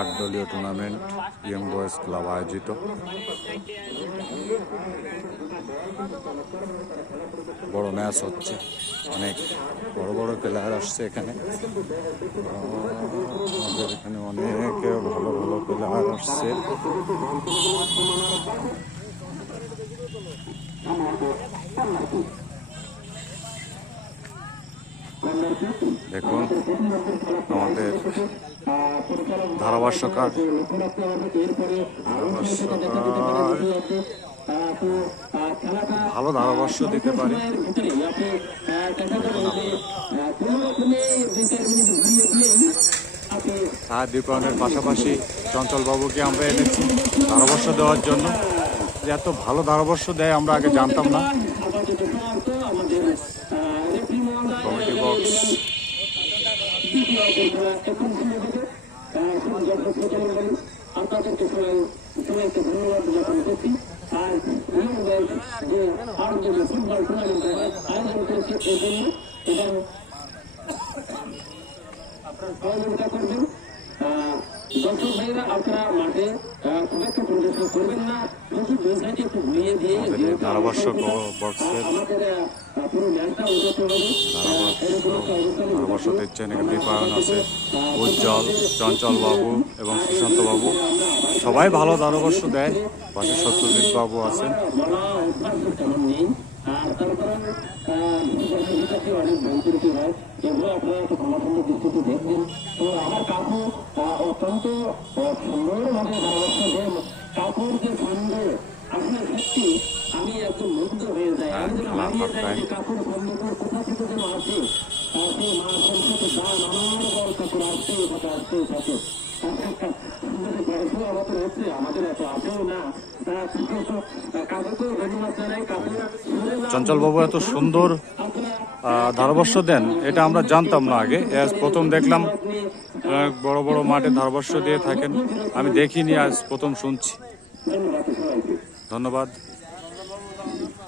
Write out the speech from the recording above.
আট দলীয় tournament young boys club আয়োজিত। বড় ম্যাচ হচ্ছে। অনেক বড় বড় প্লেয়ার আসছে এখানে। আমাদের এখানে অনেক ভালো ভালো প্লেয়ার আসছে। দেখুন, আমাদের ধারাভাষ্যকার। ভালো ধারাভাষ্য দিতে পারি। সাহায্য দীপায়নের পাশাপাশি চঞ্চলবাবুকে আমরা এনেছি ধারাভাষ্য দেওয়ার জন্য। যে এত ভালো ধারাভাষ্য দেয় আমরা আগে জানতাম না। Comment box. সবাই সবাইকে ধন্যবাদ আর যে আর যে আয়োজন করেছে এই জন্য এবং আপনারা করবেন দর্শক ভাইয়েরা আপনারা মাঠে খুব একটা প্রদর্শন করবেন না আছে, উজ্জ্বল, চঞ্চল বাবু এবং সুশান্ত বাবু। সবাই ভালো ধারাভাষ্য দেয়, পাশে সত্যজিৎ বাবু আছেন। আর তারপরে আপনারা দেখবেন তো আমার কাকু অত্যন্ত সুন্দরভাবে পরামর্শ দেন কাকুর যে ছন্দে আসলে আমি মুগ্ধ হয়ে যাই। আমি যেন হারিয়ে যাই যে কাকুর ছন্দগুলো কোথা থেকে যেন আসে আহ, সেই মা আসতেই থাকে আসতেই থাকে আমাদের হচ্ছে আমাদের এত আসেও না। কাকুকেও ধন্যবাদ জানাই কাকুর চঞ্চল বাবু এত সুন্দর ধারাভাষ্য দেন এটা আমরা জানতাম না আগে। আজ প্রথম দেখলাম বড় বড় মাঠে ধারাভাষ্য দিয়ে থাকেন। আমি দেখিনি আজ প্রথম শুনছি। ধন্যবাদ। Thank you.